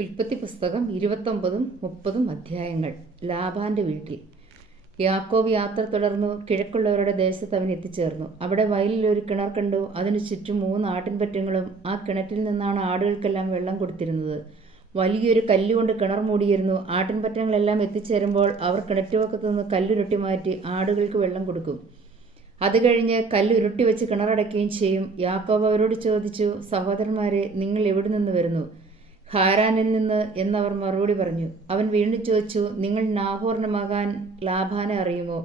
ഉൽപ്പത്തി പുസ്തകം 29, 30 അധ്യായങ്ങൾ. ലാബാന്റെ വീട്ടിൽ. യാക്കോബ് യാത്ര തുടർന്നു. കിഴക്കുള്ളവരുടെ ദേശത്ത് അവൻ എത്തിച്ചേർന്നു. അവിടെ വയലിൽ ഒരു കിണർ കണ്ടു. അതിനു ചുറ്റും 3 ആട്ടിൻപറ്റങ്ങളും ആ കിണറ്റിൽ നിന്നാണ് ആടുകൾക്കെല്ലാം വെള്ളം കൊടുത്തിരുന്നത്. വലിയൊരു കല്ലുകൊണ്ട് കിണർ മൂടിയിരുന്നു. ആട്ടിൻപറ്റങ്ങളെല്ലാം എത്തിച്ചേരുമ്പോൾ അവർ കിണറ്റുവക്കത്തു നിന്ന് കല്ലുരുട്ടി മാറ്റി ആടുകൾക്ക് വെള്ളം കൊടുക്കും. അത് കഴിഞ്ഞ് കല്ലുരുട്ടി വെച്ച് കിണറടയ്ക്കുകയും ചെയ്യും. യാക്കോബ് അവരോട് ചോദിച്ചു, സഹോദരന്മാരെ, നിങ്ങൾ എവിടെ നിന്ന് വരുന്നു? ഹാരാനിൽ നിന്ന് എന്നവർ മറുപടി പറഞ്ഞു. അവൻ വീണ്ടും ചോദിച്ചു, നിങ്ങൾ നാഹോറിന്റെ മകൻ ലാബാനെ അറിയുമോ?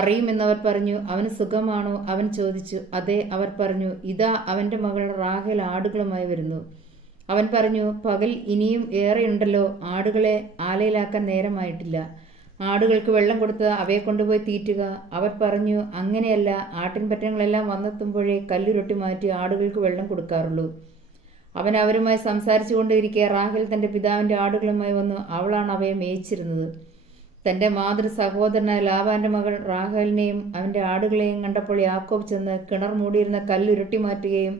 അറിയുമെന്നവർ പറഞ്ഞു. അവന് സുഖമാണോ? അവൻ ചോദിച്ചു. അതെ, അവർ പറഞ്ഞു. ഇതാ അവന്റെ മകൾ റാഹേൽ ആടുകളുമായി വരുന്നു. അവൻ പറഞ്ഞു, പകൽ ഇനിയും ഏറെയുണ്ടല്ലോ, ആടുകളെ ആലയിലാക്കാൻ നേരമായിട്ടില്ല. ആടുകൾക്ക് വെള്ളം കൊടുത്ത് അവയെ കൊണ്ടുപോയി തീറ്റുക. അവർ പറഞ്ഞു, അങ്ങനെയല്ല, ആട്ടിൻപറ്റങ്ങളെല്ലാം വന്നെത്തുമ്പോഴേ കല്ലുരുട്ടി മാറ്റി ആടുകൾക്ക് വെള്ളം കൊടുക്കാറുള്ളൂ. അവൻ അവരുമായി സംസാരിച്ചു കൊണ്ടിരിക്കെ റാഹേൽ തൻ്റെ പിതാവിൻ്റെ ആടുകളുമായി വന്നു. അവളാണ് അവയെ മേയിച്ചിരുന്നത്. തൻ്റെ മാതൃ സഹോദരനായ ലാബാന്റെ മകൾ റാഹേലിനെയും അവൻ്റെ ആടുകളെയും കണ്ടപ്പോൾ യാക്കോബ് ചെന്ന് കിണർ മൂടിയിരുന്ന കല്ലുരുട്ടി മാറ്റുകയും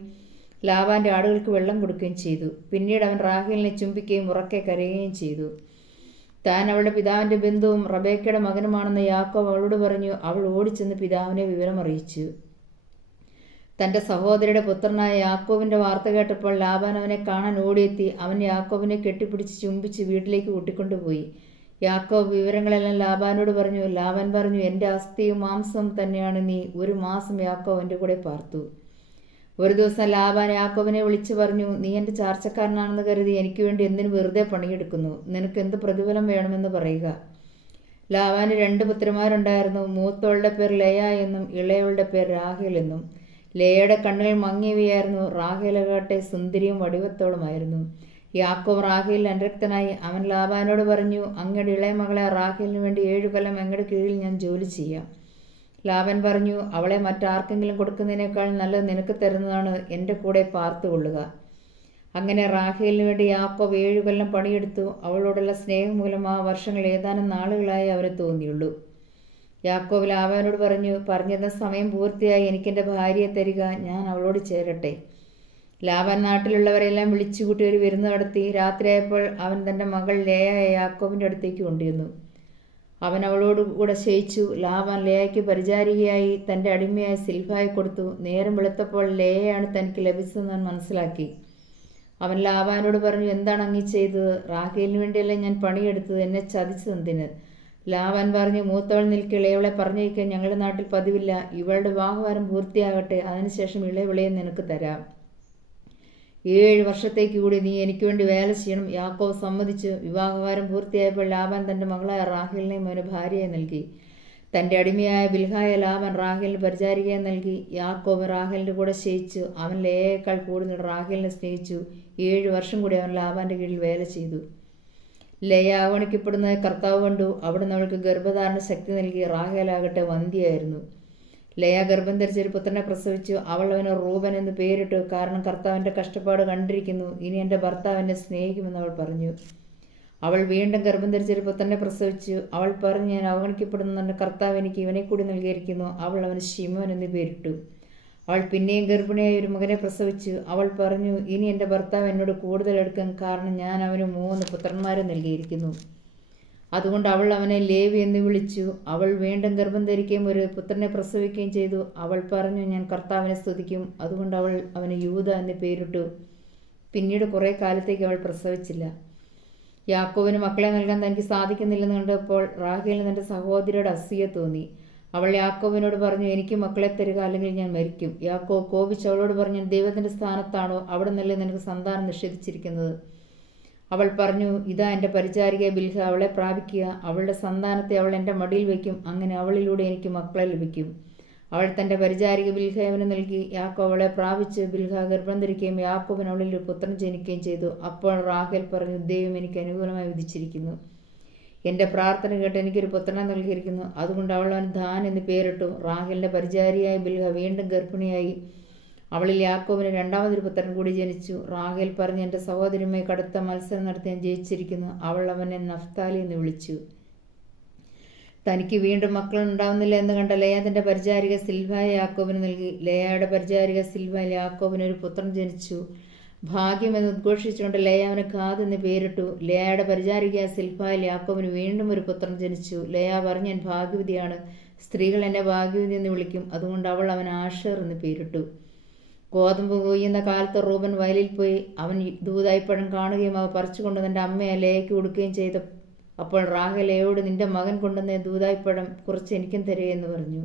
ലാബാന്റെ ആടുകൾക്ക് വെള്ളം കൊടുക്കുകയും ചെയ്തു. പിന്നീട് അവൻ റാഹേലിനെ ചുംബിക്കുകയും ഉറക്കെ കരയുകയും ചെയ്തു. താൻ അവളുടെ പിതാവിൻ്റെ ബന്ധുവും റബേക്കയുടെ മകനുമാണെന്ന് യാക്കോബ് അവളോട് പറഞ്ഞു. അവൾ ഓടിച്ചെന്ന് പിതാവിനെ വിവരമറിയിച്ചു. തൻ്റെ സഹോദരിയുടെ പുത്രനായ യാക്കോബിൻ്റെ വാർത്ത കേട്ടപ്പോൾ ലാബാൻ അവനെ കാണാൻ ഓടിയെത്തി. അവൻ യാക്കോബിനെ കെട്ടിപ്പിടിച്ച് ചുംബിച്ച് വീട്ടിലേക്ക് കൂട്ടിക്കൊണ്ടുപോയി. യാക്കോബ് വിവരങ്ങളെല്ലാം ലാബാനോട് പറഞ്ഞു. ലാബാൻ പറഞ്ഞു, എൻ്റെ അസ്ഥിയും മാംസവും തന്നെയാണ് നീ. 1 മാസം യാക്കോബ് എൻ്റെ കൂടെ പാർത്തു. ഒരു ദിവസം ലാബാൻ യാക്കോബിനെ വിളിച്ചു പറഞ്ഞു, നീ എൻ്റെ ചാർച്ചക്കാരനാണെന്ന് കരുതി എനിക്ക് വേണ്ടി എന്തിനു വെറുതെ പണിയെടുക്കുന്നു? നിനക്ക് എന്ത് പ്രതിഫലം വേണമെന്ന് പറയുക. ലാബാന് 2 പുത്രിമാരുണ്ടായിരുന്നു. മൂത്തവളുടെ പേർ ലേയ എന്നും ഇളയവളുടെ പേർ റാഹേൽ എന്നും. ലേയയുടെ കണ്ണുകൾ മങ്ങിയവയായിരുന്നു. റാഹേലാകട്ടെ സുന്ദരിയും വടിവത്തോളുമായിരുന്നു. യാക്കോബ് റാഹേലിൽ അനുരക്തനായി. അവൻ ലാബാനോട് പറഞ്ഞു, അങ്ങയുടെ ഇളയ മകളെ റാഹേലിന് വേണ്ടി 7 കൊല്ലം അങ്ങയുടെ കീഴിൽ ഞാൻ ജോലി ചെയ്യാം. ലാബാൻ പറഞ്ഞു, അവളെ മറ്റാർക്കെങ്കിലും കൊടുക്കുന്നതിനേക്കാൾ നല്ലത് നിനക്ക് തരുന്നതാണ്. എൻ്റെ കൂടെ പാർത്തുകൊള്ളുക. അങ്ങനെ റാഹേലിന് വേണ്ടി യാക്കോബ് 7 കൊല്ലം പണിയെടുത്തു. അവളോടുള്ള സ്നേഹം മൂലം ആ വർഷങ്ങൾ ഏതാനും നാളുകളായി അവന് തോന്നിയുള്ളൂ. യാക്കോബ് ലാബാനോട് പറഞ്ഞു, പറഞ്ഞിരുന്ന സമയം പൂർത്തിയായി. എനിക്കെൻ്റെ ഭാര്യയെ തരിക, ഞാൻ അവളോട് ചേരട്ടെ. ലാബാൻ നാട്ടിലുള്ളവരെല്ലാം വിളിച്ചുകൂട്ടി ഒരു വിരുന്ന് നടത്തി. രാത്രിയായപ്പോൾ അവൻ തൻ്റെ മകൾ ലേയയെ യാക്കോബിൻ്റെ അടുത്തേക്ക് കൊണ്ടുവന്നു. അവൻ അവളോട് കൂടെ ശയിച്ചു. ലാബാൻ ലേയയ്ക്ക് പരിചാരികയായി തൻ്റെ അടിമയായ സിൽഹായെ കൊടുത്തു. നേരം വെളുത്തപ്പോൾ ലേയയാണ് തനിക്ക് ലഭിച്ചതെന്ന് അവൻ മനസ്സിലാക്കി. അവൻ ലാബാനോട് പറഞ്ഞു, എന്താണ് അങ്ങ് ചെയ്തത്? റാഹേലിന് വേണ്ടിയല്ലേ ഞാൻ പണിയെടുത്തത്? എന്നെ ചതിച്ചതെന്തിന്? ലാബാൻ പറഞ്ഞു, മൂത്തവൾ നിൽക്കെ ഇളയവളെ പറഞ്ഞയക്കാൻ ഞങ്ങളുടെ നാട്ടിൽ പതിവില്ല. ഇവളുടെ വിവാഹവാരം പൂർത്തിയാകട്ടെ, അതിനുശേഷം ഇളയവളെ നിനക്ക് തരാം. 7 വർഷത്തേക്ക് കൂടി നീ എനിക്ക് വേണ്ടി വേല ചെയ്യണം. യാക്കോബ് സമ്മതിച്ചു. വിവാഹവാരം പൂർത്തിയായപ്പോൾ ലാബാൻ തൻ്റെ മകളായ റാഹേലിനെയും അവന് ഭാര്യയെ നൽകി. തൻ്റെ അടിമയായ ബിൽഹായെ ലാബാൻ റാഹേലിന് പരിചാരികയെ നൽകി. യാക്കോബ് റാഹേലിൻ്റെ കൂടെ ശയിച്ചു. അവൻ ലേയേക്കാൾ കൂടുതൽ റാഹേലിനെ സ്നേഹിച്ചു. 7 വർഷം കൂടി അവൻ ലാബാന്റെ കീഴിൽ വേല ചെയ്തു. ലേയ അവഗണിക്കപ്പെടുന്നത് കർത്താവ് കണ്ടു. അവിടുന്ന് അവൾക്ക് ഗർഭധാരണ ശക്തി നൽകി. റാഹേലാകട്ടെ വന്ധ്യയായിരുന്നു. ലേയ ഗർഭം ധരിച്ചൊരു പുത്രനെ പ്രസവിച്ചു. അവൾ അവന് റൂബൻ എന്ന് പേരിട്ടു. കാരണം കർത്താവിൻ്റെ കഷ്ടപ്പാട് കണ്ടിരിക്കുന്നു. ഇനി എൻ്റെ ഭർത്താവ് എന്നെ സ്നേഹിക്കുമെന്ന് അവൾ പറഞ്ഞു. അവൾ വീണ്ടും ഗർഭം ധരിച്ചൊരു പുത്രനെ പ്രസവിച്ചു. അവൾ പറഞ്ഞു, ഞാൻ അവഗണിക്കപ്പെടുന്ന കർത്താവ് എനിക്ക് ഇവനെ കൂടി നൽകിയിരിക്കുന്നു. അവൾ അവന് ശിമോൻ എന്ന് പേരിട്ടു. അവൾ പിന്നെയും ഗർഭിണിയായി ഒരു മകനെ പ്രസവിച്ചു. അവൾ പറഞ്ഞു, ഇനി എൻ്റെ ഭർത്താവ് എന്നോട് കൂടുതൽ എടുക്കും, കാരണം ഞാൻ അവന് 3 പുത്രന്മാരെ നൽകിയിരിക്കുന്നു. അതുകൊണ്ട് അവൾ അവനെ ലേവി എന്ന് വിളിച്ചു. അവൾ വീണ്ടും ഗർഭം ധരിക്കുകയും ഒരു പുത്രനെ പ്രസവിക്കുകയും ചെയ്തു. അവൾ പറഞ്ഞു, ഞാൻ കർത്താവിനെ സ്തുതിക്കും. അതുകൊണ്ട് അവൾ അവന് യൂദ എന്ന് പേരിട്ടു. പിന്നീട് കുറേ കാലത്തേക്ക് അവൾ പ്രസവിച്ചില്ല. യാക്കോബിന് മക്കളെ നൽകാൻ തനിക്ക് സാധിക്കുന്നില്ലെന്ന് കണ്ടപ്പോൾ റാഹേലിന് തൻ്റെ സഹോദരിയുടെ അസൂയ തോന്നി. അവൾ യാക്കോബിനോട് പറഞ്ഞു, എനിക്ക് മക്കളെ തരിക, അല്ലെങ്കിൽ ഞാൻ മരിക്കും. യാക്കോബ് കോപിച്ച് അവളോട് പറഞ്ഞു, ദൈവത്തിൻ്റെ സ്ഥാനത്താണോ? അവിടെ നിന്നല്ലേ നിനക്ക് സന്താനം നിഷേധിച്ചിരിക്കുന്നത്? അവൾ പറഞ്ഞു, ഇതാ എൻ്റെ പരിചാരിക ബിൽഹ, അവളെ പ്രാപിക്കുക. അവളുടെ സന്താനത്തെ അവൾ എൻ്റെ മടിയിൽ വയ്ക്കും. അങ്ങനെ അവളിലൂടെ എനിക്ക് മക്കളെ ലഭിക്കും. അവൾ തൻ്റെ പരിചാരിക ബിൽഹയവന് നൽകി. യാക്കോബ് അവളെ പ്രാപിച്ച് ബിൽഹ ഗർഭം ധരിക്കുകയും യാക്കോബിന് അവളിൽ ഒരു പുത്രൻ ജനിക്കുകയും ചെയ്തു. അപ്പോൾ റാഹേൽ പറഞ്ഞു, ദൈവം എനിക്ക് അനുകൂലമായി വിധിച്ചിരിക്കുന്നു. എൻ്റെ പ്രാർത്ഥന കേട്ട് എനിക്കൊരു പുത്രനെ നൽകിയിരിക്കുന്നു. അതുകൊണ്ട് അവൾ അവന് ദാൻ എന്ന് പേരിട്ടു. റാഹേലിൻ്റെ പരിചാരിയായ ബിൽഹ വീണ്ടും ഗർഭിണിയായി. അവളിൽ യാക്കോബിന് 2ാമതൊരു പുത്രൻ കൂടി ജനിച്ചു. റാഹേൽ പറഞ്ഞു, എൻ്റെ സഹോദരിയുമായി കടുത്ത മത്സരം നടത്തി ഞാൻ ജയിച്ചിരിക്കുന്നു. അവൾ അവനെ നഫ്താലി എന്ന് വിളിച്ചു. തനിക്ക് വീണ്ടും മക്കളുണ്ടാവുന്നില്ല എന്ന് കണ്ട ലേയ തൻ്റെ പരിചാരിക സിൽവായെ യാക്കോബിന് നൽകി. ലേയയുടെ പരിചാരിക സിൽവ യാക്കോബിന് ഒരു പുത്രൻ ജനിച്ചു. ഭാഗ്യമെന്ന് ഉദ്ഘോഷിച്ചുകൊണ്ട് ലേയ അവന് ഗാദ് എന്ന് പേരിട്ടു. ലേയയുടെ പരിചാരികയായ സിൽപായിൽ യാക്കോബിന് വീണ്ടും ഒരു പുത്രൻ ജനിച്ചു. ലേയ പറഞ്ഞു, ഞാൻ ഭാഗ്യവതിയാണ്, സ്ത്രീകൾ എന്നെ ഭാഗ്യവതി എന്ന് വിളിക്കും. അതുകൊണ്ട് അവൾ അവന് ആഷേർ എന്ന് പേരിട്ടു. ഗോതമ്പ് കൊയ്യുന്ന കാലത്ത് റൂബൻ വയലിൽ പോയി. അവൻ ദൂതായിപ്പഴം കാണുകയും അവ പറിച്ചുകൊണ്ട് തൻ്റെ അമ്മയെ ലേയയ്ക്ക് കൊടുക്കുകയും ചെയ്തു. അപ്പോൾ റാഹേൽ ലേയയോട്, നിന്റെ മകൻ കൊണ്ടുവന്ന ദൂതായിപ്പഴം കുറച്ച് എനിക്കും തരുകയെന്ന് പറഞ്ഞു.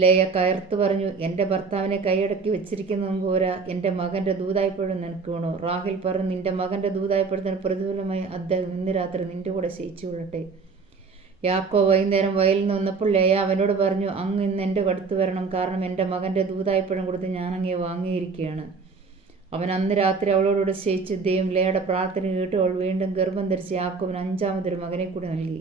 ലേയ കയർത്ത് പറഞ്ഞു, എൻ്റെ ഭർത്താവിനെ കൈയടക്കി വെച്ചിരിക്കുന്നതും പോരാ, എൻ്റെ മകൻ്റെ ദൂതായിപ്പഴം നിനക്ക് വേണോ? റാഹേൽ പറഞ്ഞു, നിന്റെ മകൻ്റെ ദൂതായിപ്പഴത്തിന് പ്രതികൂലമായി അദ്ദേഹം ഇന്ന് രാത്രി നിന്റെ കൂടെ ശയിച്ചു കൊള്ളട്ടെ. യാക്കോബ് വൈകുന്നേരം വയലിൽ നിന്ന് വന്നപ്പോൾ ലേയ അവനോട് പറഞ്ഞു, അങ്ങ് ഇന്ന് എൻ്റെ അടുത്ത് വരണം, കാരണം എൻ്റെ മകൻ്റെ ദൂതായിപ്പഴം കൊടുത്ത് ഞാൻ അങ്ങയെ വാങ്ങിയിരിക്കുകയാണ്. അവൻ അന്ന് രാത്രി അവളോടുകൂടെ ശയിച്ചു. ദൈവം ലേയയുടെ പ്രാർത്ഥന കേട്ട് അവൾ വീണ്ടും ഗർഭം ധരിച്ച് യാക്കോബിന് 5ാമതൊരു മകനെ കൂടി നൽകി.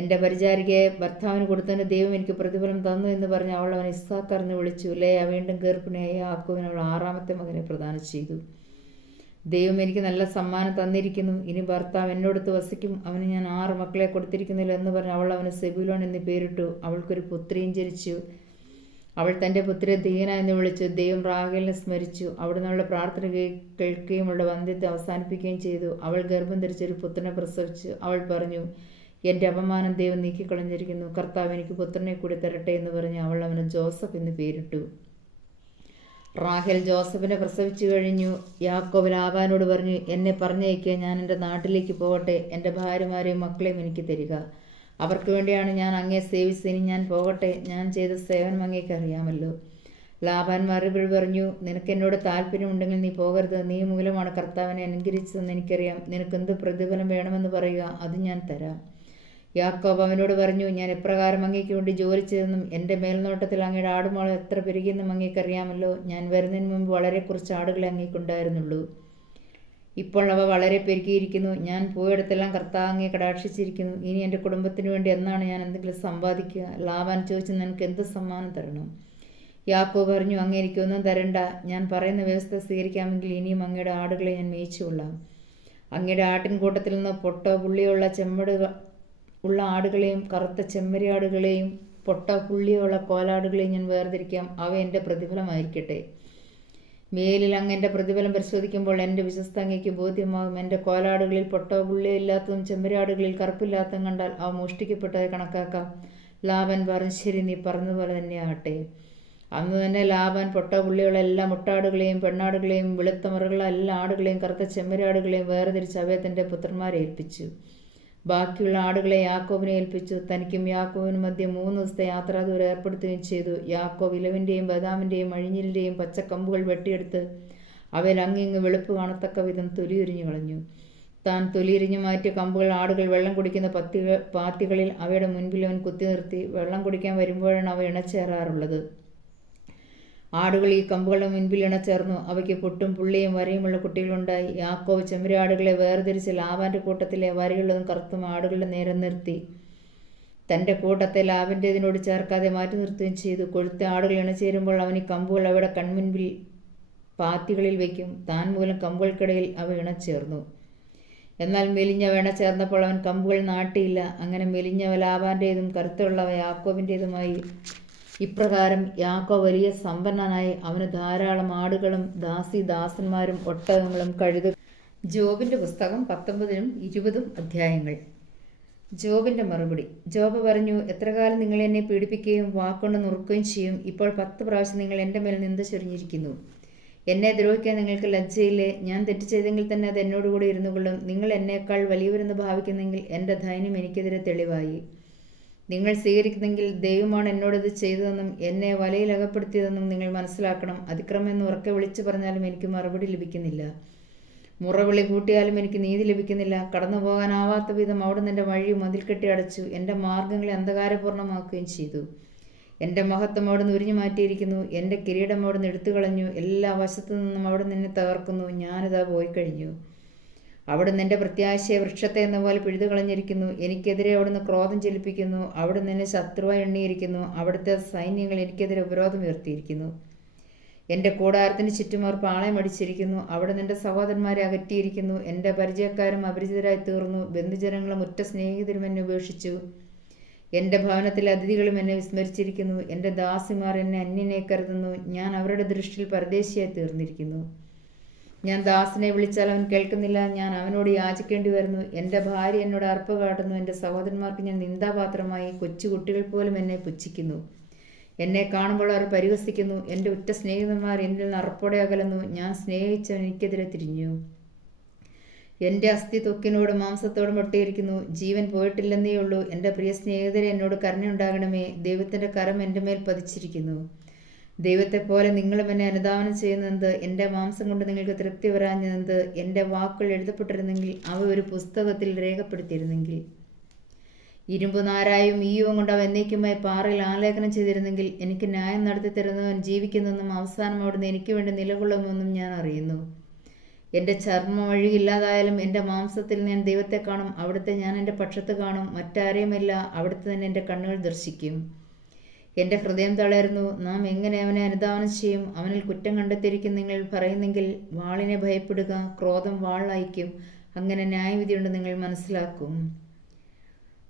എൻ്റെ പരിചാരികയെ ഭർത്താവിന് കൊടുത്തതിന് ദൈവം എനിക്ക് പ്രതിഫലം തന്നു എന്ന് പറഞ്ഞ് അവൾ അവൻ ഇസ്ഹാക്ക് എന്ന് വിളിച്ചു. ലേയ വീണ്ടും ഗർഭിണിയായി യാക്കോബിന് അവൾ 6ാമത്തെ മകനെ പ്രദാനം ചെയ്തു. ദൈവം എനിക്ക് നല്ല സമ്മാനം തന്നിരിക്കുന്നു, ഇനി ഭർത്താവ് എന്നോടത്ത് വസിക്കും, അവന് ഞാൻ 6 മക്കളെ കൊടുത്തിരിക്കുന്നില്ല എന്ന് പറഞ്ഞ് അവൾ അവന് സെബുലോൺ എന്ന് പേരിട്ടു. അവൾക്കൊരു പുത്രിയും ജനിച്ചു. അവൾ തൻ്റെ പുത്രിയെ ദീന എന്ന് വിളിച്ചു. ദൈവം റാഹേലിനെ സ്മരിച്ചു. അവിടുന്ന് അവളുടെ പ്രാർത്ഥന കേൾക്കുകയും അവളുടെ വന്ധ്യത്തെ അവസാനിപ്പിക്കുകയും ചെയ്തു. അവൾ ഗർഭം ധരിച്ചൊരു പുത്രനെ പ്രസവിച്ചു. അവൾ പറഞ്ഞു, എൻ്റെ അപമാനം ദൈവം നീക്കിക്കളഞ്ഞിരിക്കുന്നു, കർത്താവ് എനിക്ക് പുത്രനെ കൂടി തരട്ടെ എന്ന് പറഞ്ഞ് അവൾ അവന് ജോസഫ് എന്ന് പേരിട്ടു. റാഹേൽ ജോസഫിനെ പ്രസവിച്ചു കഴിഞ്ഞു. യാക്കോബ് ലാബാനോട് പറഞ്ഞു, എന്നെ പറഞ്ഞയക്കുക, ഞാൻ എൻ്റെ നാട്ടിലേക്ക് പോകട്ടെ, എൻ്റെ ഭാര്യമാരെയും മക്കളെയും എനിക്ക് തരിക, അവർക്ക് വേണ്ടിയാണ് ഞാൻ അങ്ങയെ സേവിച്ചത്. ഇനി ഞാൻ പോകട്ടെ, ഞാൻ ചെയ്ത സേവനം അങ്ങേക്ക് അറിയാമല്ലോ. ലാബാൻ മറുപടി പറഞ്ഞു, നിനക്ക് എന്നോട് താല്പര്യമുണ്ടെങ്കിൽ നീ പോകരുത്, നീ മൂലമാണ് കർത്താവിനെ അനുഗ്രഹിച്ചതെന്ന് എനിക്കറിയാം, നിനക്കെന്ത് പ്രതിഫലം വേണമെന്ന് പറയുക, അത് ഞാൻ തരാം. യാക്കോബ് അവനോട് പറഞ്ഞു, ഞാൻ എപ്രകാരം അങ്ങേക്ക് വേണ്ടി ജോലി ചെയ്തെന്നും എൻ്റെ മേൽനോട്ടത്തിൽ അങ്ങയുടെ ആടുമാളം എത്ര പെരുകിയെന്നും അങ്ങേക്കറിയാമല്ലോ. ഞാൻ വരുന്നതിന് മുമ്പ് വളരെ കുറച്ച് ആടുകളെ അങ്ങേക്കുണ്ടായിരുന്നുള്ളൂ, ഇപ്പോൾ അവ വളരെ പെരുകിയിരിക്കുന്നു. ഞാൻ പോയിടത്തെല്ലാം കർത്താവ് അങ്ങയെ കടാക്ഷിച്ചിരിക്കുന്നു. ഇനി എൻ്റെ കുടുംബത്തിന് വേണ്ടി എന്നാണ് ഞാൻ എന്തെങ്കിലും സമ്പാദിക്കുക? ലാബാൻ ചോദിച്ചു, നിനക്ക് എന്ത് സമ്മാനം തരണം? യാക്കോബ് പറഞ്ഞു, അങ്ങ് എനിക്കൊന്നും തരണ്ട, ഞാൻ പറയുന്ന വ്യവസ്ഥ സ്വീകരിക്കാമെങ്കിൽ ഇനിയും അങ്ങയുടെ ആടുകളെ ഞാൻ മേയിച്ചുകൊള്ളാം. അങ്ങയുടെ ആട്ടിൻകൂട്ടത്തിൽ നിന്ന് പൊട്ടോ പുള്ളിയുള്ള ഉള്ള ആടുകളെയും കറുത്ത ചെമ്മരിയാടുകളെയും പൊട്ട പുള്ളിയുള്ള കോലാടുകളെയും ഞാൻ വേർതിരിക്കാം, അവ എൻ്റെ പ്രതിഫലമായിരിക്കട്ടെ. മേലിൽ അങ്ങ് എൻ്റെ പ്രതിഫലം പരിശോധിക്കുമ്പോൾ എൻ്റെ വിശ്വസ്ത അങ്ങയ്ക്ക് ബോധ്യമാകും. എൻ്റെ കോലാടുകളിൽ പൊട്ടോ പുള്ളിയോ ഇല്ലാത്തതും ചെമ്മരിയാടുകളിൽ കറുപ്പില്ലാത്തതും കണ്ടാൽ അവ മോഷ്ടിക്കപ്പെട്ടതായി കണക്കാക്കാം. ലാബാൻ പറഞ്ഞു, ശരി, നീ പറഞ്ഞതുപോലെ തന്നെ ആകട്ടെ. അന്ന് തന്നെ ലാബാൻ പൊട്ടോ പുള്ളിയുള്ള എല്ലാ മുട്ടാടുകളെയും പെണ്ണാടുകളെയും വെളുത്ത മുറകളുള്ള എല്ലാ ആടുകളെയും കറുത്ത ചെമ്മരിയാടുകളെയും വേർതിരിച്ച് അവയെ തൻ്റെ പുത്രന്മാരെ ഏൽപ്പിച്ചു. ബാക്കിയുള്ള ആടുകളെ യാക്കോബിനെ ഏൽപ്പിച്ചു. തനിക്കും യാക്കോബിനും മധ്യ 3 ദിവസത്തെ യാത്രാദൂരം ഏർപ്പെടുത്തുകയും ചെയ്തു. യാക്കോബ് ഇലവിൻ്റെയും ബദാമിൻ്റെയും അഴിഞ്ഞിലിൻ്റെയും പച്ചക്കമ്പുകൾ വെട്ടിയെടുത്ത് അവയിൽ അങ്ങിങ്ങ് വെളുപ്പ് കാണത്തക്ക വിധം തൊലിയുരിഞ്ഞു കളഞ്ഞു. താൻ തൊലിയുരിഞ്ഞു മാറ്റിയ കമ്പുകൾ ആടുകൾ വെള്ളം കുടിക്കുന്ന പാത്തികളിൽ അവയുടെ മുൻപിൽ അവൻ കുത്തി നിർത്തി. വെള്ളം കുടിക്കാൻ വരുമ്പോഴാണ് അവ ഇണച്ചേരാറുള്ളത്. ആടുകൾ ഈ കമ്പുകളുടെ മുൻപിൽ ഇണച്ചേർന്നു. അവയ്ക്ക് പൊട്ടും പുള്ളിയും വരയുമുള്ള കുട്ടികളുണ്ടായി. യാക്കോബ് ചെമ്മരിയാടുകളെ വേർതിരിച്ച് ലാബാൻ്റെ കൂട്ടത്തിലെ വരയുള്ളതും കറുത്തും ആടുകളുടെ നേരെ നിർത്തി. തൻ്റെ കൂട്ടത്തെ ലാബിൻ്റെതിനോട് ചേർക്കാതെ മാറ്റി നിർത്തുകയും ചെയ്തു. കൊഴുത്ത ആടുകൾ ഇണചേരുമ്പോൾ അവൻ ഈ കമ്പുകൾ അവയുടെ കൺമുൻപിൽ പാത്തികളിൽ വയ്ക്കും. താൻ മൂലം കമ്പുകൾക്കിടയിൽ അവ ഇണച്ചേർന്നു. എന്നാൽ മെലിഞ്ഞവ ഇണചേർന്നപ്പോൾ അവൻ കമ്പുകൾ നാട്ടിയില്ല. അങ്ങനെ മെലിഞ്ഞവ ലാബാൻ്റേതും കറുത്തുള്ളവ യാക്കോബിൻ്റേതുമായി. ഇപ്രകാരം യാക്കോബ് വലിയ സമ്പന്നനായി. അവന് ധാരാളം ആടുകളും ദാസന്മാരും ഒട്ടകങ്ങളും കഴുത. ജോബിൻ്റെ പുസ്തകം 19-ഉം 20-ഉം അധ്യായങ്ങൾ. ജോബിൻ്റെ മറുപടി. ജോബ് പറഞ്ഞു, എത്ര കാലം നിങ്ങൾ എന്നെ പീഡിപ്പിക്കുകയും വാക്കൊണ്ട് നുറുക്കുകയും ചെയ്യും? ഇപ്പോൾ 10 പ്രാവശ്യം നിങ്ങൾ എൻ്റെ മേൽ നിന്ദ ചൊരിഞ്ഞിരിക്കുന്നു. എന്നെ ദ്രോഹിക്കാൻ നിങ്ങൾക്ക് ലജ്ജയില്ലേ? ഞാൻ തെറ്റ് ചെയ്തെങ്കിൽ തന്നെ അത് എന്നോടുകൂടി ഇരുന്നു കൊള്ളും. നിങ്ങൾ എന്നേക്കാൾ വലിയവരെന്ന് ഭാവിക്കുന്നെങ്കിൽ എൻ്റെ ധൈര്യം എനിക്കെതിരെ തെളിവായി. നിങ്ങൾ സ്വീകരിക്കുന്നെങ്കിൽ ദൈവമാണ് എന്നോടിത് ചെയ്തതെന്നും എന്നെ വലയിൽ അകപ്പെടുത്തിയതെന്നും നിങ്ങൾ മനസ്സിലാക്കണം. അതിക്രമം എന്ന് ഉറക്കെ വിളിച്ചു പറഞ്ഞാലും എനിക്ക് മറുപടി ലഭിക്കുന്നില്ല. മുറവിളി കൂട്ടിയാലും എനിക്ക് നീതി ലഭിക്കുന്നില്ല. കടന്നു പോകാനാവാത്ത വിധം അവിടുന്ന് എൻ്റെ വഴി മതിൽക്കെട്ടി അടച്ചു. എൻ്റെ മാർഗങ്ങളെ അന്ധകാരപൂർണ്ണമാക്കുകയും ചെയ്തു. എൻ്റെ മഹത്വം അവിടുന്ന് ഉരിഞ്ഞു മാറ്റിയിരിക്കുന്നു. എൻ്റെ കിരീടം അവിടുന്ന് എടുത്തു കളഞ്ഞു. എല്ലാ വശത്തു നിന്നും അവിടുന്ന് എന്നെ തകർക്കുന്നു. ഞാനിതാ പോയിക്കഴിഞ്ഞു. അവിടുന്ന് എൻ്റെ പ്രത്യാശയെ വൃക്ഷത്തെ എന്ന പോലെ പിഴുതു കളഞ്ഞിരിക്കുന്നു. എനിക്കെതിരെ അവിടുന്ന് ക്രോധം ചലിപ്പിക്കുന്നു. അവിടുന്ന് എന്നെ ശത്രുവായി എണ്ണിയിരിക്കുന്നു. അവിടുത്തെ സൈന്യങ്ങൾ എനിക്കെതിരെ ഉപരോധം ഉയർത്തിയിരിക്കുന്നു. എൻ്റെ കൂടാരത്തിന് ചുറ്റും അവർ പാളയമടിച്ചിരിക്കുന്നു. അവിടുന്ന് എൻ്റെ സഹോദരന്മാരെ അകറ്റിയിരിക്കുന്നു. എൻ്റെ പരിചയക്കാരും അപരിചിതരായി തീർന്നു. ബന്ധുജനങ്ങളും ഉറ്റ സ്നേഹിതരും എന്നെ ഉപേക്ഷിച്ചു. എൻ്റെ ഭവനത്തിലെ അതിഥികളും എന്നെ വിസ്മരിച്ചിരിക്കുന്നു. എൻ്റെ ദാസിമാർ എന്നെ അന്യനെ കരുതുന്നു. ഞാൻ അവരുടെ ദൃഷ്ടിയിൽ പരദേശിയായി തീർന്നിരിക്കുന്നു. ഞാൻ ദാസനെ വിളിച്ചാൽ അവൻ കേൾക്കുന്നില്ല. ഞാൻ അവനോട് യാചിക്കേണ്ടി വരുന്നു. എൻ്റെ ഭാര്യ എന്നോട് അർപ്പ് കാട്ടുന്നു. എൻ്റെ സഹോദരന്മാർക്ക് ഞാൻ നിന്ദാപാത്രമായി. കൊച്ചുകുട്ടികൾ പോലും എന്നെ പുച്ഛിക്കുന്നു. എന്നെ കാണുമ്പോൾ അവർ പരിഹസിക്കുന്നു. എൻ്റെ ഉറ്റ സ്നേഹിതന്മാർ എന്നിൽ നിന്ന് അറപ്പോടെ അകലുന്നു. ഞാൻ സ്നേഹിച്ചവൻ എനിക്കെതിരെ തിരിഞ്ഞു. എൻ്റെ അസ്ഥി ത്വക്കിനോടും മാംസത്തോടും ഒട്ടിയിരിക്കുന്നു. ജീവൻ പോയിട്ടില്ലെന്നേ ഉള്ളൂ. എൻ്റെ പ്രിയ സ്നേഹിതരെ, എന്നോട് കരുണയുണ്ടാകണമേ. ദൈവത്തിൻ്റെ കരം എൻ്റെ മേൽ പതിച്ചിരിക്കുന്നു. ദൈവത്തെപ്പോലെ നിങ്ങളും എന്നെ അനുധാവനം ചെയ്യുന്നത്. എൻ്റെ മാംസം കൊണ്ട് നിങ്ങൾക്ക് തൃപ്തി വരാഞ്ഞത്. എൻ്റെ വാക്കുകൾ എഴുതപ്പെട്ടിരുന്നെങ്കിൽ അവ ഒരു പുസ്തകത്തിൽ രേഖപ്പെടുത്തിയിരുന്നെങ്കിൽ. ഇരുമ്പ് നാരായും ഈയവും കൊണ്ട് അവ എന്നേക്കുമായി പാറയിൽ ആലേഖനം ചെയ്തിരുന്നെങ്കിൽ. എനിക്ക് ന്യായം നടത്തി തരുന്നവൻ ജീവിക്കുന്നെന്നും അവസാനം അവിടുന്ന് എനിക്ക് വേണ്ടി നിലകൊള്ളുമെന്നും ഞാൻ അറിയുന്നു. എൻ്റെ ചർമ്മം അഴുകില്ലാതായാലും എൻ്റെ മാംസത്തിൽ ഞാൻ ദൈവത്തെ കാണും. അവിടുത്തെ ഞാൻ എൻ്റെ പക്ഷത്ത് കാണും. മറ്റാരെയുമല്ല, അവിടുത്തെ തന്നെ എൻ്റെ കണ്ണുകൾ ദർശിക്കും. എൻ്റെ ഹൃദയം തളരുന്നു. നാം എങ്ങനെ അവനെ അനുധാവനം ചെയ്യും? അവനിൽ കുറ്റം കണ്ടെത്തിയിരിക്കും നിങ്ങൾ പറയുന്നെങ്കിൽ. വാളിനെ ഭയപ്പെടുക. ക്രോധം വാളയക്കും. അങ്ങനെ ന്യായവിധിയുണ്ട് നിങ്ങൾ മനസ്സിലാക്കും.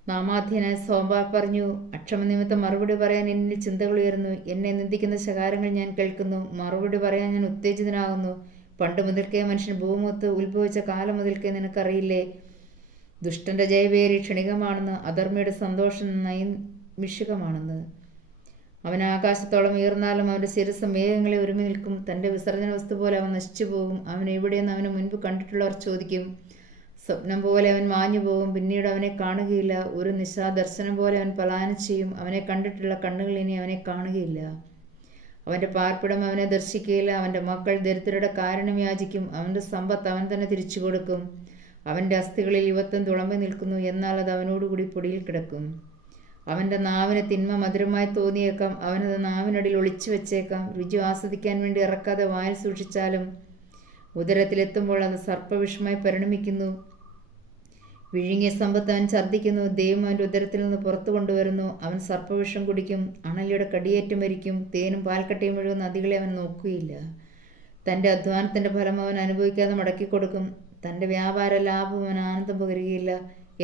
നാമാധ്യനായ സോംബാർ പറഞ്ഞു, അക്ഷമനിമിത്തം മറുപടി പറയാൻ എന്നിൽ ചിന്തകൾ ഉയരുന്നു. എന്നെ നിന്ദിക്കുന്ന ശകാരങ്ങൾ ഞാൻ കേൾക്കുന്നു. മറുപടി പറയാൻ ഞാൻ ഉത്തേജിതനാകുന്നു. പണ്ട് മുതൽക്കേ മനുഷ്യൻ ഭൂമുഖത്ത് ഉത്ഭവിച്ച കാലം മുതൽക്കേ നിനക്കറിയില്ലേ? ദുഷ്ടന്റെ ജയവേരി ക്ഷണികമാണെന്ന്, അധർമ്മിയുടെ സന്തോഷം നൈമിഷികമാണെന്ന്. അവൻ ആകാശത്തോളം ഉയർന്നാലും അവൻ്റെ ശിരസ് മേഘങ്ങളെ ഒരുമി നിൽക്കും. തൻ്റെ വിസർജന വസ്തു പോലെ അവൻ നശിച്ചു പോകും. അവൻ എവിടെയെന്ന് അവന് മുൻപ് കണ്ടിട്ടുള്ളവർ ചോദിക്കും. സ്വപ്നം പോലെ അവൻ മാഞ്ഞു പോകും. പിന്നീട് അവനെ കാണുകയില്ല. ഒരു നിശാദർശനം പോലെ അവൻ പലായനം ചെയ്യും. അവനെ കണ്ടിട്ടുള്ള കണ്ണുകൾ ഇനി അവനെ കാണുകയില്ല. അവൻ്റെ പാർപ്പിടം അവനെ ദർശിക്കുകയില്ല. അവൻ്റെ മക്കൾ ദരിദ്രരുടെ കാരണം യാചിക്കും. അവൻ്റെ സമ്പത്ത് അവൻ തന്നെ തിരിച്ചു കൊടുക്കും. അവൻ്റെ അസ്ഥികളിൽ യുവത്വം തുളമ്പി നിൽക്കുന്നു. എന്നാൽ അത് അവനോടുകൂടി പൊടിയിൽ കിടക്കും. അവൻ്റെ നാവിന് തിന്മ മധുരമായി തോന്നിയേക്കാം. അവനത് നാവിനടിയിൽ ഒളിച്ചു വെച്ചേക്കാം. രുചി ആസ്വദിക്കാൻ വേണ്ടി ഇറക്കാതെ വായിൽ സൂക്ഷിച്ചാലും ഉദരത്തിലെത്തുമ്പോൾ അത് സർപ്പവിഷമായി പരിണമിക്കുന്നു. വിഴുങ്ങിയ സമ്പത്ത് അവൻ ഛർദ്ദിക്കുന്നു. ദൈവം അവൻ്റെ ഉദരത്തിൽ നിന്ന് പുറത്തു കൊണ്ടുവരുന്നു. അവൻ സർപ്പവിഷം കുടിക്കും. അണലിയുടെ കടിയേറ്റ് മരിക്കും. തേനും പാൽക്കട്ടയും ഒഴുകുന്ന നദികളെ അവൻ നോക്കുകയില്ല. തൻ്റെ അധ്വാനത്തിൻ്റെ ഫലം അവൻ അനുഭവിക്കാതെ മടക്കിക്കൊടുക്കും. തൻ്റെ വ്യാപാര ലാഭം അവൻ ആനന്ദം പകരുകയില്ല.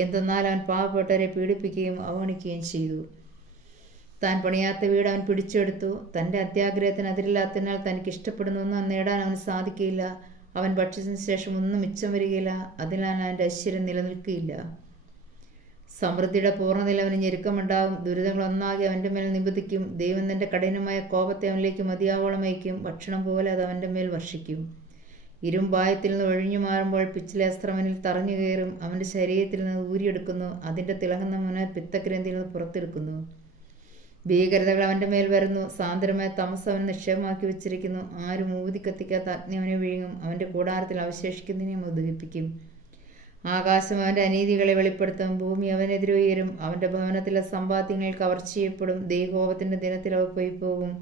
എന്തെന്നാൽ അവൻ പാവപ്പെട്ടവരെ പീഡിപ്പിക്കുകയും അവഗണിക്കുകയും ചെയ്തു. താൻ പണിയാത്ത വീട് അവൻ പിടിച്ചെടുത്തു. തൻ്റെ അത്യാഗ്രഹത്തിന് അതിരില്ലാത്തതിനാൽ തനിക്ക് ഇഷ്ടപ്പെടുന്നൊന്നും നേടാൻ അവന് സാധിക്കുകയില്ല. അവൻ ഭക്ഷിച്ചതിന് ശേഷം ഒന്നും മിച്ചം വരികയില്ല. അതിനാൽ അവൻ്റെ ഐശ്വര്യം നിലനിൽക്കുകയില്ല. സമൃദ്ധിയുടെ പൂർണ്ണതയിൽ അവന് ഞെരുക്കമുണ്ടാകും. ദുരിതങ്ങൾ ഒന്നാകെ അവൻ്റെ മേൽ നിബന്ധിക്കും. ദൈവം തൻ്റെ കഠിനമായ കോപത്തെ അവനിലേക്ക് മതിയാവോളം അയക്കും. ഭക്ഷണം പോലെ അത് അവൻ്റെ മേൽ വർഷിക്കും. ഇരുമ്പായത്തിൽ നിന്ന് ഒഴിഞ്ഞു മാറുമ്പോൾ പിച്ചിലെ അസ്ത്രം അവനിൽ തറഞ്ഞു കയറും. അവൻ്റെ ശരീരത്തിൽ നിന്ന് ഊരിയെടുക്കുന്നു. അതിൻ്റെ തിളങ്ങുന്ന മുന പിത്തഗ്രന്ഥിയിൽ നിന്ന് പുറത്തെടുക്കുന്നു. ഭീകരതകൾ അവൻ്റെ മേൽ വരുന്നു. സാന്ദ്രമായ തമസ് അവൻ നിക്ഷേപമാക്കി വെച്ചിരിക്കുന്നു. ആരും ഊതി കത്തിക്കാത്ത അഗ്നി അവനെ വിഴുങ്ങും. അവൻ്റെ കൂടാരത്തിൽ അവശേഷിക്കുന്നതിനെ ദഹിപ്പിക്കും. ആകാശം അവൻ്റെ അനീതികളെ വെളിപ്പെടുത്തും. ഭൂമി അവനെതിരെ ഉയരും. അവൻ്റെ ഭവനത്തിലെ സമ്പാദ്യങ്ങൾ കവർച്ച ചെയ്യപ്പെടും. ദൈവകോപത്തിൻ്റെ ദിനത്തിൽ അവ പോയിപ്പോകും.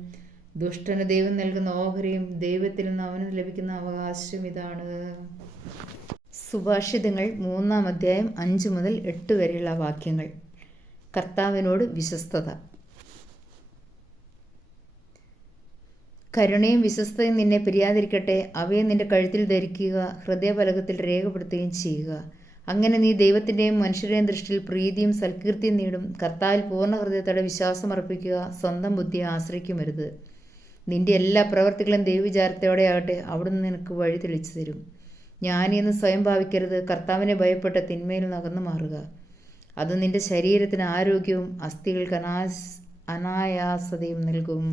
ദുഷ്ടന് ദൈവം നൽകുന്ന ഓഹരിയും ദൈവത്തിൽ നിന്ന് അവന് ലഭിക്കുന്ന അവകാശം ഇതാണ്. സുഭാഷിതങ്ങൾ 3-ാം അധ്യായം 5 മുതൽ 8 വരെയുള്ള വാക്യങ്ങൾ. കർത്താവിനോട് വിശ്വസ്തത. കരുണയും വിശ്വസ്തയും നിന്നെ പിരിയാതിരിക്കട്ടെ. അവയെ നിന്റെ കഴുത്തിൽ ധരിക്കുക, ഹൃദയഫലകത്തിൽ രേഖപ്പെടുത്തുകയും ചെയ്യുക. അങ്ങനെ നീ ദൈവത്തിൻ്റെയും മനുഷ്യരുടെയും ദൃഷ്ടിയിൽ പ്രീതിയും സൽകീർത്തിയും നേടും. കർത്താവിൽ പൂർണ്ണ ഹൃദയത്തോടെ വിശ്വാസം അർപ്പിക്കുക. സ്വന്തം ബുദ്ധിയെ ആശ്രയിക്കുമരുത്. നിന്റെ എല്ലാ പ്രവർത്തികളും ദൈവവിചാരത്തോടെ ആകട്ടെ. അവിടുന്ന് നിനക്ക് വഴി തെളിച്ചു തരും. ജ്ഞാനിയെന്ന് സ്വയം ഭാവിക്കരുത്. കർത്താവിനെ ഭയപ്പെട്ട തിന്മയിൽ നിന്ന് അകന്നു മാറുക. അത് നിന്റെ ശരീരത്തിന് ആരോഗ്യവും അസ്ഥികൾക്ക് അനായാസതയും നൽകും.